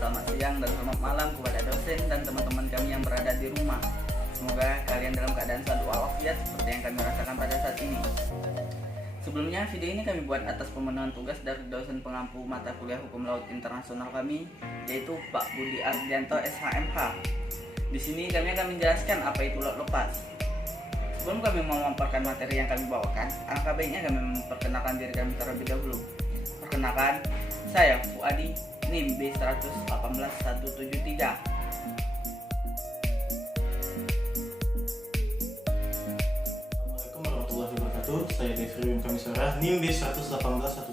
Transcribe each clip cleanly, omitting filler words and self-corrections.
selamat siang dan selamat malam kepada dosen dan teman-teman kami yang berada di rumah. Semoga kalian dalam keadaan sehat walafiat seperti yang kami rasakan pada saat ini. Sebelumnya, video ini kami buat atas pemenuhan tugas dari dosen pengampu mata kuliah Hukum Laut Internasional kami, yaitu Pak Budi Ardianto SHMH. Di sini kami akan menjelaskan apa itu laut lepas. Sebelum kami memaparkan materi yang kami bawakan, alangkah baiknya kami memperkenalkan diri kami terlebih dahulu. Perkenalkan, saya Fuadi, NIM B118173. Assalamualaikum warahmatullahi wabarakatuh. Saya Devri Wim Kamisora, NIM B118160.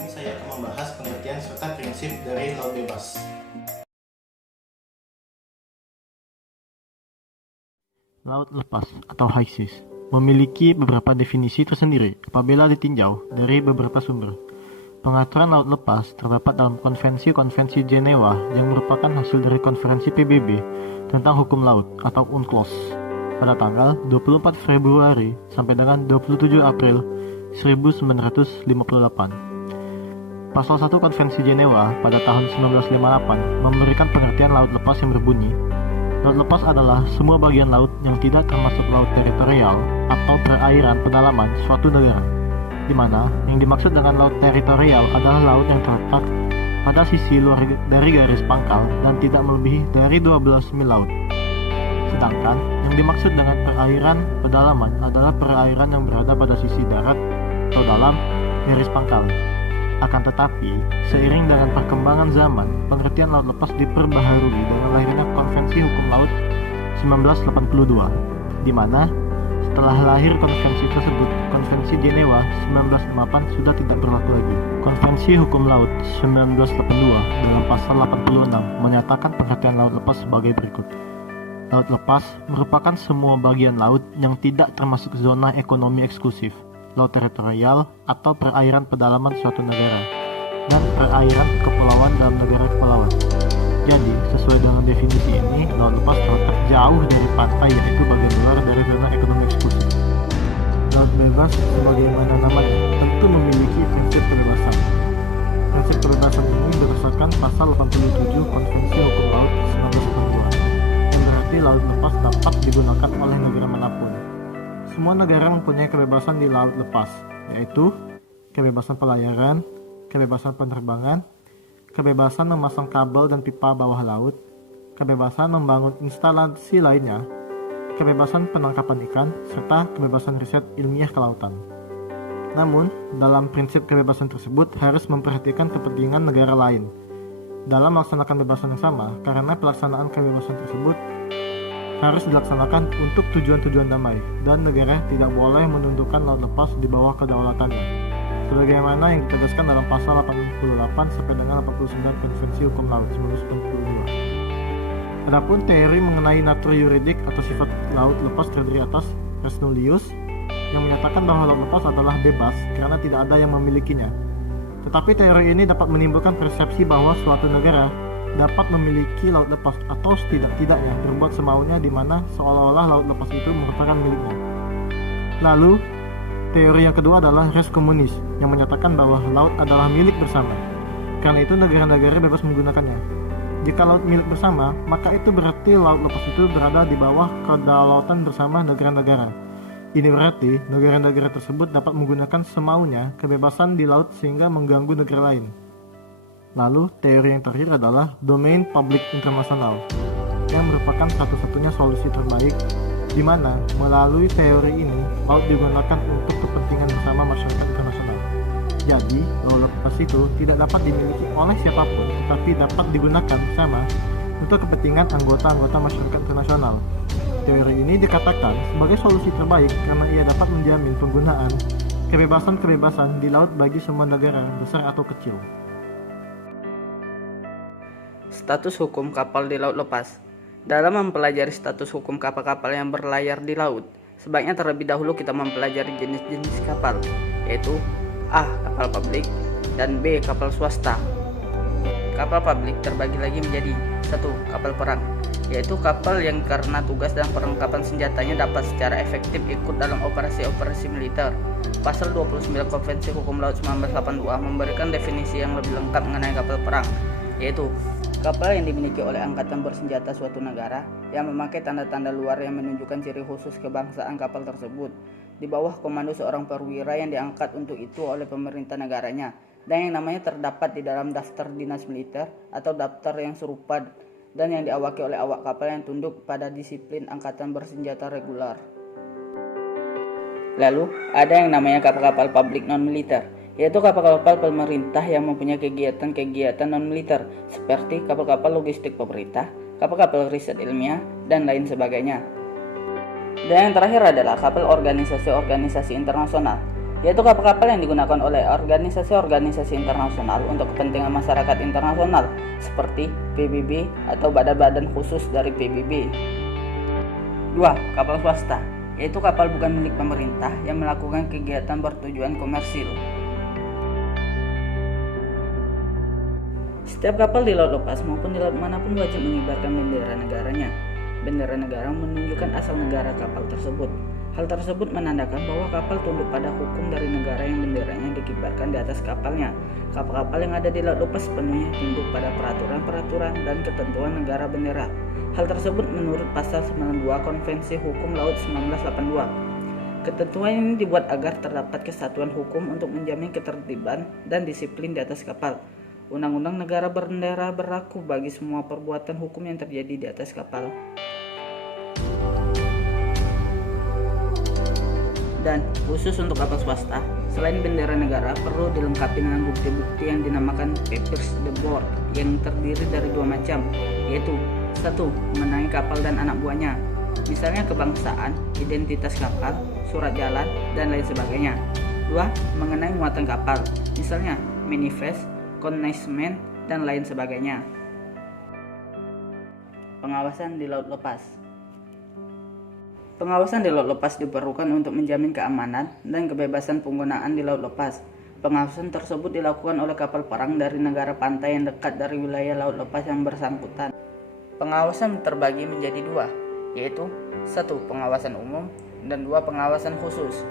Ini saya akan membahas pengertian serta prinsip dari laut bebas. Laut lepas atau high seas memiliki beberapa definisi tersendiri apabila ditinjau dari beberapa sumber. Pengaturan laut lepas terdapat dalam Konvensi Jenewa yang merupakan hasil dari Konferensi PBB tentang Hukum Laut atau UNCLOS pada tanggal 24 Februari sampai dengan 27 April 1958. Pasal 1 Konvensi Jenewa pada tahun 1958 memberikan pengertian laut lepas yang berbunyi, laut lepas adalah semua bagian laut yang tidak termasuk laut teritorial atau perairan pedalaman suatu negara, di mana yang dimaksud dengan laut teritorial adalah laut yang terletak pada sisi luar dari garis pangkal dan tidak melebihi dari 12 mil laut. Sedangkan yang dimaksud dengan perairan pedalaman adalah perairan yang berada pada sisi darat atau dalam garis pangkal. Akan tetapi, seiring dengan perkembangan zaman, pengertian laut lepas diperbaharui dengan lahirnya Konvensi Hukum Laut 1982, di mana setelah lahir konvensi tersebut, Konvensi Jenewa 1958 sudah tidak berlaku lagi. Konvensi Hukum Laut 1982 dalam pasal 86 menyatakan pengertian laut lepas sebagai berikut. Laut lepas merupakan semua bagian laut yang tidak termasuk zona ekonomi eksklusif, laut teritorial atau perairan pedalaman suatu negara, dan perairan kepulauan dalam negara kepulauan. Jadi, sesuai dengan definisi ini, laut lepas terletak jauh dari pantai, yaitu bagian luar dari zona ekonomi eksklusif. Laut bebas, sebagaimana namanya, tentu memiliki prinsip kebebasan. Prinsip kebebasan ini berdasarkan pasal 87 Konvensi Hukum Laut 1982, yang berarti laut lepas dapat digunakan oleh negara manapun. Semua negara mempunyai kebebasan di laut lepas, yaitu kebebasan pelayaran, kebebasan penerbangan, kebebasan memasang kabel dan pipa bawah laut, kebebasan membangun instalasi lainnya, kebebasan penangkapan ikan, serta kebebasan riset ilmiah kelautan. Namun, dalam prinsip kebebasan tersebut harus memperhatikan kepentingan negara lain dalam melaksanakan kebebasan yang sama, karena pelaksanaan kebebasan tersebut harus dilaksanakan untuk tujuan-tujuan damai, dan negara tidak boleh menundukkan laut lepas di bawah kedaulatannya, sebagaimana yang ditegaskan dalam pasal 88 sampai dengan 89 Konvensi Hukum Laut 1992. Adapun teori mengenai natur yuridik atau sifat laut lepas terdiri atas res nullius, yang menyatakan bahwa laut lepas adalah bebas karena tidak ada yang memilikinya. Tetapi teori ini dapat menimbulkan persepsi bahwa suatu negara dapat memiliki laut lepas atau setidak-tidaknya berbuat semaunya, di mana seolah-olah laut lepas itu merupakan miliknya. Lalu, teori yang kedua adalah res communis, yang menyatakan bahwa laut adalah milik bersama. Karena itu negara-negara bebas menggunakannya. Jika laut milik bersama, maka itu berarti laut lepas itu berada di bawah kedaulatan bersama negara-negara. Ini berarti negara-negara tersebut dapat menggunakan semaunya kebebasan di laut sehingga mengganggu negara lain. Lalu, teori yang terakhir adalah domain publik internasional, yang merupakan satu-satunya solusi terbaik, di mana melalui teori ini, laut digunakan untuk kepentingan bersama masyarakat internasional. Jadi, laut lepas itu tidak dapat dimiliki oleh siapapun, tetapi dapat digunakan bersama untuk kepentingan anggota-anggota masyarakat internasional. Teori ini dikatakan sebagai solusi terbaik karena ia dapat menjamin penggunaan kebebasan-kebebasan di laut bagi semua negara, besar atau kecil. Status hukum kapal di laut lepas. Dalam mempelajari status hukum kapal-kapal yang berlayar di laut, sebaiknya terlebih dahulu kita mempelajari jenis-jenis kapal, yaitu A. Kapal publik, dan B. Kapal swasta. Kapal publik terbagi lagi menjadi 1. Kapal perang, yaitu kapal yang karena tugas dan perlengkapan senjatanya dapat secara efektif ikut dalam operasi-operasi militer Pasal 29 Konvensi Hukum Laut 1982 memberikan definisi yang lebih lengkap mengenai kapal perang, yaitu kapal yang dimiliki oleh angkatan bersenjata suatu negara yang memakai tanda-tanda luar yang menunjukkan ciri khusus kebangsaan kapal tersebut di bawah komando seorang perwira yang diangkat untuk itu oleh pemerintah negaranya, dan yang namanya terdapat di dalam daftar dinas militer atau daftar yang serupa dan yang diawaki oleh awak kapal yang tunduk pada disiplin angkatan bersenjata reguler. Lalu, ada yang namanya kapal-kapal publik non-militer, yaitu kapal-kapal pemerintah yang mempunyai kegiatan-kegiatan non-militer, seperti kapal-kapal logistik pemerintah, kapal-kapal riset ilmiah, dan lain sebagainya. Dan yang terakhir adalah kapal organisasi-organisasi internasional, yaitu kapal-kapal yang digunakan oleh organisasi-organisasi internasional untuk kepentingan masyarakat internasional, seperti PBB atau badan-badan khusus dari PBB. 2. Kapal swasta, yaitu kapal bukan milik pemerintah yang melakukan kegiatan bertujuan komersil. Setiap kapal di laut lepas maupun di laut manapun wajib mengibarkan bendera negaranya. Bendera negara menunjukkan asal negara kapal tersebut. Hal tersebut menandakan bahwa kapal tunduk pada hukum dari negara yang benderanya dikibarkan di atas kapalnya. Kapal-kapal yang ada di laut lepas sepenuhnya tunduk pada peraturan-peraturan dan ketentuan negara bendera. Hal tersebut menurut pasal 92 Konvensi Hukum Laut 1982. Ketentuan ini dibuat agar terdapat kesatuan hukum untuk menjamin ketertiban dan disiplin di atas kapal. Undang-undang negara bendera berlaku bagi semua perbuatan hukum yang terjadi di atas kapal. Dan khusus untuk kapal swasta, selain bendera negara perlu dilengkapi dengan bukti-bukti yang dinamakan papers de board yang terdiri dari 2 macam, yaitu 1. Mengenai kapal dan anak buahnya, misalnya kebangsaan, identitas kapal, surat jalan, dan lain sebagainya. 2. Mengenai muatan kapal, misalnya manifest, konsignment, dan lain sebagainya. Pengawasan di laut lepas. Pengawasan di laut lepas diperlukan untuk menjamin keamanan dan kebebasan penggunaan di laut lepas. Pengawasan tersebut dilakukan oleh kapal perang dari negara pantai yang dekat dari wilayah laut lepas yang bersangkutan. Pengawasan terbagi menjadi 2, yaitu 1. Pengawasan umum dan 2. Pengawasan khusus.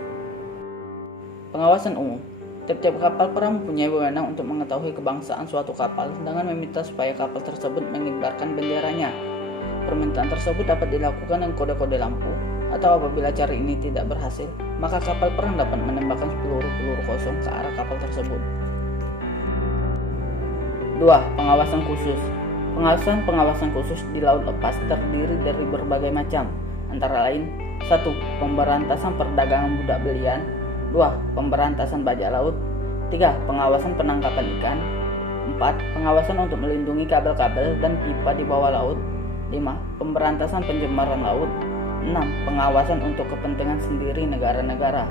Pengawasan umum. Tiap-tiap kapal perang mempunyai wewenang untuk mengetahui kebangsaan suatu kapal dengan meminta supaya kapal tersebut mengibarkan benderanya. Permintaan tersebut dapat dilakukan dengan kode-kode lampu, atau apabila cara ini tidak berhasil, maka kapal perang dapat menembakkan peluru-peluru kosong ke arah kapal tersebut. 2. Pengawasan khusus. Pengawasan khusus di laut lepas terdiri dari berbagai macam, antara lain 1. Pemberantasan perdagangan budak belian, 2. Pemberantasan bajak laut, 3. Pengawasan penangkapan ikan, 4. Pengawasan untuk melindungi kabel-kabel dan pipa di bawah laut, 5. Pemberantasan pencemaran laut, 6. Pengawasan untuk kepentingan sendiri negara-negara.